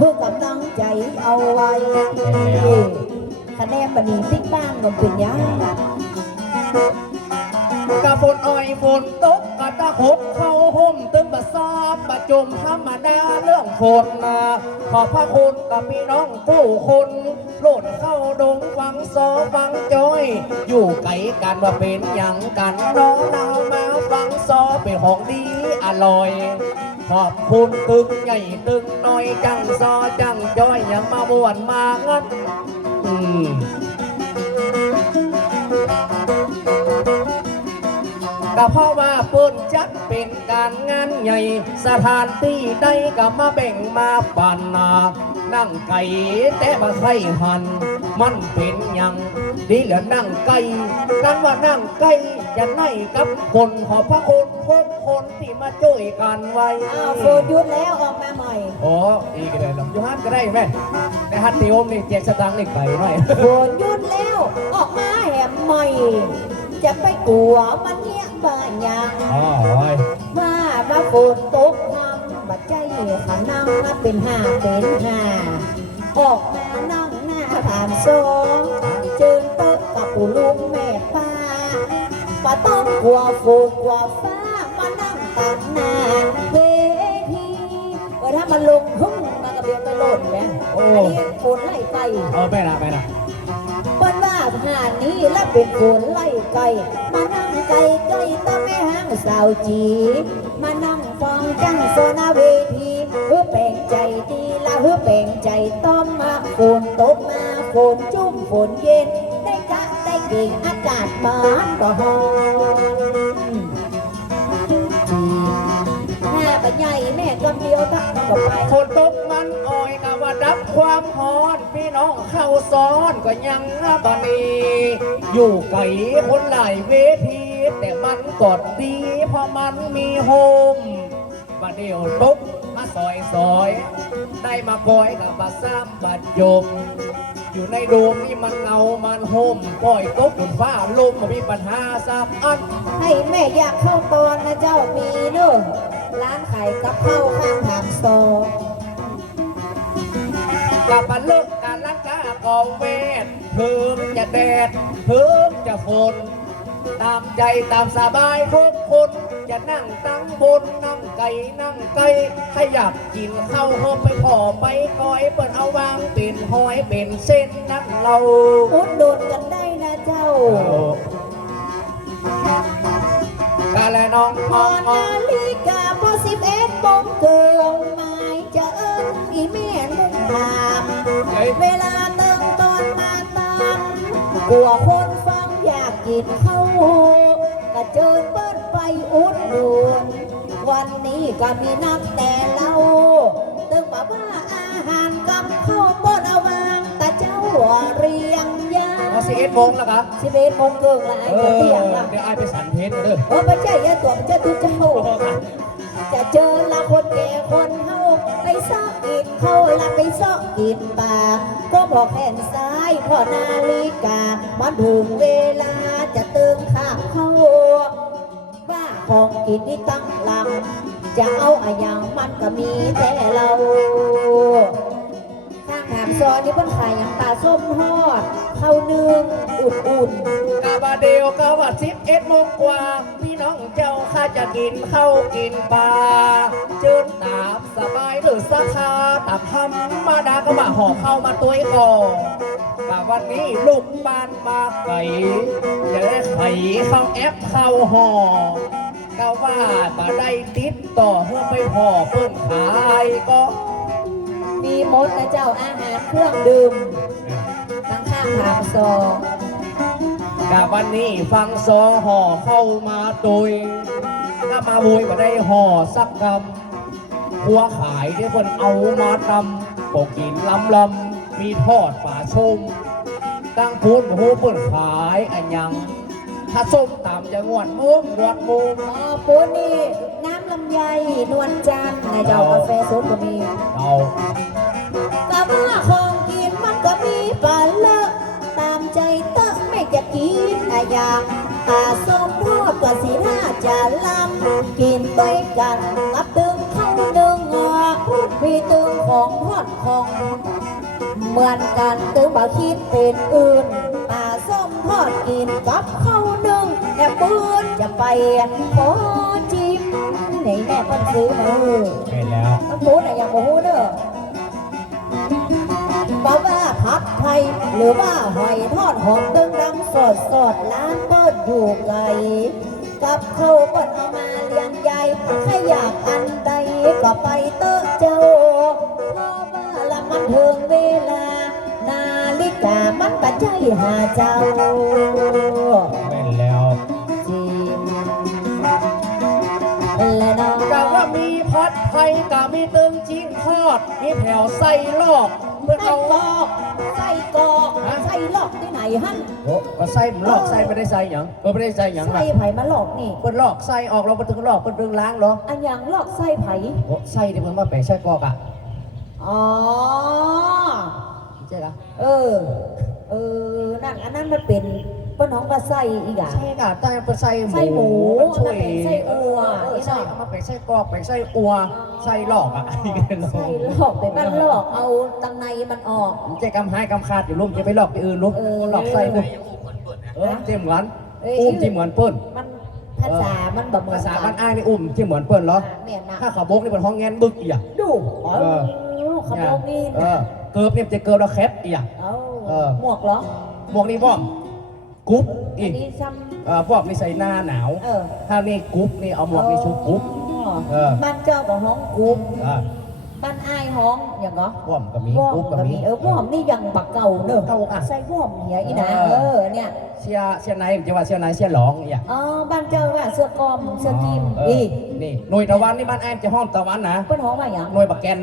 เพื่อกำลังใจเอาไว้คะแนนบันนี้ติ๊กบ้านก็เป็นยังไงกะฝนอ้อยฝนตกกะตะหกเข้าห่มตึงบะซาบะจมธรรมดาเรื่องฝนนะขอพระคุณกับพี่น้องผู้คนโปรดเข้าดงฟังซอฟังจอย อยู่ไกลกันว่าเป็นอย่างกันน้องเรามาฟังซอเป็นของดีอร่อย ขอบคุณตึงใหญ่ตึงน้อยจังซอจังจอยอยังมาม่วนมางันอืมก็เพราะว่าเปิ้นจัดเป็นการงานใหญ่ สถานที่ใดก็มาแบ่งมาปันนานั่งไก่แต่มาใส่หัน มันเป็นหยังดีเหลือนั่งไก่นั่นว่านั่งไก่จะไล่กับคนขอบพระคุณทุกคนที่มาช่วยกันไว้อ้าวโฟนหยุดแล้วออกมาใหม่โอ้อีกเลยหรอกอยูฮันก็ได้ไหมในฮันติโอมนี่แจกสตางค์นี่ไก่หน่อยโฟนหยุดแล้วออกมาแหมใหม่ จะไปกลัวมันเนี้ยบ้านยังอ๋อว่าว่าฝนตกทำบัดใจขานั่งมาเป็นห้าเป็นห้าออกมานั่งหน้า ผ่านซองจิญโต๊ะกับปู่ลุงแม่ป้าป้าต้องกลัวฝนกลัวฟ้ามานั่งตัดหน้าเวทีเออถ้ามันลงหุ้มมากระเบียงไปโหล่นแมอันนี้ฝนไล่ไปเออไปนะไปนะเปิ้นว่าหาดนี้และเป็นฝนไล่ไก่มานั่งไก่ไก่ต้แม่ห้างสาวจีมานั่งฟังจังโซนาเวทีเพื่อแปลงใจดีละเพื่อแปลงใจต้อมมาฝนตกมา ฝนจุ่มฝนเย็น ได้กะได้เก่งอากาศมันก็หอมหน้าปัญญแม่กำเดียวทักก็ไปฝนตกมันอ่อยกะว่าดับความฮ้อนพี่น้องเข้าซ้อนก็ยังบานีอยู่ไกลคนหลายเวที แต่มันกอดดีเพราะมันมีโฮมบาเดียวตกมาซอยซอย ได้มาคอยกับมาซ้ำบัดยม อยู่ในโดมนี่มันเงามันโฮมปล่อยตกบนฟ้าลมมีปัญหาสักอัน ให้แม่อยากเข้าตอนนะเจ้ามีเนอะร้านขายกับข้าวข้างทางซอยกลับมาเลิกการรักษากองเวทเพิ่มจะแดดเพิ่มจะฝน ตามใจตามสบายทุกคน จะนั่งตั้งบนนั่งไก่นั่งไก่ถ้าอยากกินข้าวหอมไปพอไปก้อยเปิดเอาวางเป็นหอยเป็นเส้นนั่นเราอุดหนุนกันได้นะเจ้ากาแลน้องพน้อองน้อนางฬิกาพอสิบเอ็ดโมงเกิงหมายจะเอิ้นอีแม่นุ่งถามเฮ้ยเวลาเติมตอนมาตามกลัวคนฟังอยา กกินข้าวกระเจิญเปิ้นไปอุดหนุนวันนี้ก็มีนักแต่เราตึงมาว่าอาหารกับข้าวต้นเอาวางแต่เจ้าเรียงยาพอสิเอ็ดโมงแล้วครับสิบเอ็ดโมงเกิงละไอ้เอจะอเที่ยงละเดี๋ยวไอ้ไปสันเพชรเด้อโอ้ไม่ใช่ยาตัวไม่ใช่ทุกเจ้าโอ้โหค่ะจะเจอละคนแก่คนเฮาไปซอกกินเขาละไปซอกกินปากก็บอกแขนซ้ายพอนาฬิกามาถึงเวลา จะเติมข้าวเข้าว่าของกินนี่ตั้งหลัง จะเอาอะอย่างมันก็มีแต่เราข้างถามซอยนี่เพิ่นขายอย่างตาส้มทอดข้าวนึ่งอุ่นๆกาบาเดียวก็ว่าสิบเอ็ดโมงกว่า พี่น้องเจ้าข้าจะกินข้าวกินปลาเจิญตามสบายหรือสักคาตับธรรมาดาก็ว่าห่อเข้าวมาตัวก่อน กาวันนี้ลูกบ้านมาไก่จะได้ไข่ข้าวแอปข้าวห่อก็ว่ามาได้ติดต่อเพื่อไปห่อเพิ่นขายก็มีมดนะเจ้าอาหารเครื่องดื่มตั้งข้างทางซอกะวันนี้ฟังซอห่อเข้ามาตุยถ้ามาบุยมาได้ห่อสักกำหัวขายที่เพิ่นเอามาทำปกกินลำลำมีทอดฝา ชมตั้งพูนโหเปิ่นขายอันยัง ถ้าส้มตำจะงวดมุ้งงวดมุ้งอ๋อปูนี่น้ำลำไยนวลจันทร์นะเจ้ากาแฟสดก็มีเราแต่ว่าของกินมันก็มีปลาเลอะตามใจเตอะไม่จะกินอะอยากตาส้มทอดก็สีหน้าจะลำกินด้วยกันกับตึงข้าวดึงอะพี่ตึงฝของทอดของ เหมือนกันตือบ่คิดเป็นอื่นปลาส้มทอดกินกับข้าวนึ่งแต่ปืนจะไปขอจิ้มไหนแม่คนซื้อมาเออใช่แล้วต้องพูดอะอย่างบ่ฮู้เด้อบอกว่าผัดไทยหรือว่าหอยทอดหอมตึงดังสดสดๆร้านเปิดอยู่ไกลกับเขาวเปิดเอามาเลี้ยงใหญ่ใครอยากอันใดก็ไปเตอะเจ้า มันปัจจัยหาเจ้าแม่นแล้วจริงและน้องกะว่ามีพัดไทยกะมีเติมจีนทอด มีแผ่วไส้ลอกเพื่อไส้เอา กรอกไส้กรอกไส้ลอกที่ไหนฮั่นโอ้ก็ไส้มันลอกไส้ไม่ได้ไส้หยังเออไม่ได้ไส้หยังไส้ล่ะไผ่มาหลอกนี่ เปิ้นลอกไส้ออกเราไปถึงลอกเปิ้นเรื่องล้างเหรออันอย่างหลอกไส้ไผ่โอ้ไส้ที่มันมาแปลงไส้กรอกอะอ๋อ ใช่ละเออ เออนั่นอันนั้นมันเป็นป้นของกระไส้อีกอะใช่ค่ะใต้เป็นไส้หมูไส้หมูมันช่วยอันนั้นเป็นไส้อัวเออนี่ไส้เนาะเอามาแปลงไส้กรอกแปลงไส้อัวไส้ลอกอะไส้หลอกไปบ้านหลอกเอาตังในมันออกมันจะกำหายกำขาดอยู่ลุงจะไปหลอกที่อื่นลุงเออหลอกไส้ลุงเออเจีเหมือนเอ้ยอุ้มที่เหมือนเปิ้นมันภาษา มันแบบเหมือภานษากับ้านอ้ายนี่อุ้มที่เหมือนเปิ้นเหรอแม่นนะถ้าเขาบกนี่เป็นห้องแงนบึกอีกอะดูเอเอออขโมยนี่ เอนะอเกิบเนี่ยมันจะเกิบแล้วแคปอีกอะ เอาเออ หมวกเหรอ หมวกนี่พ่อมกรุ๊ปอัอีนกนี้ซ้เอ่อพวกนี่ใส่หน้าหนาวำเออถ้านี่กรุ๊ปนี่เอาหมวกนี่ชุบกรุ๊ป อ๋อเออ บ้านเจ้ากับห้องกุ๊บอ่าบ้านอ้ายห้องอย่างเหรอพ่อมก็มีว่อกรุ๊ปมก็ก็มี มีเออว่อมนี่ยังบักเก่าเนอะเก่าอะใส่ว่อมเหียอีนะเอเออ อเนี่ยเชียร์เชียร์ไหนจะว่าเชียร์ไหนเชียร์หลองอีกอะอ๋อบ้านเจ้าว่าเสื้อกอมเสื้อกิมเอออีนี่หน่วยตะวันนี่บ้านแอนจะห้อมตะวันนะเปิ้นห้องว่าอย่าง หน่วยบักแกน